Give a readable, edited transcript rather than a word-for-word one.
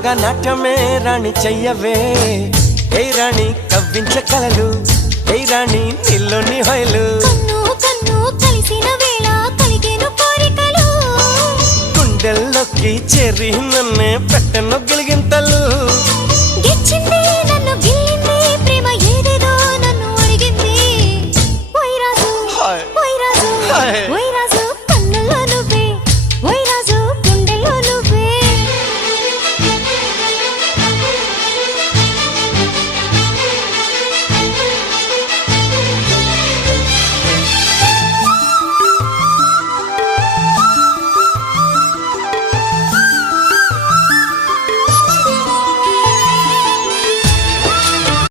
నాగా నాట్యమే రాణి చెయ్యవే ఏ రాణి కవ్వించ కలలు ఏ రాణి నీలోని హొయలు కన్ను కన్ను కలిసిన వేళ కలిగేను కోరికలు గుండెల్లోకి చేరి నన్నే పెట్టను గిలిగింతలు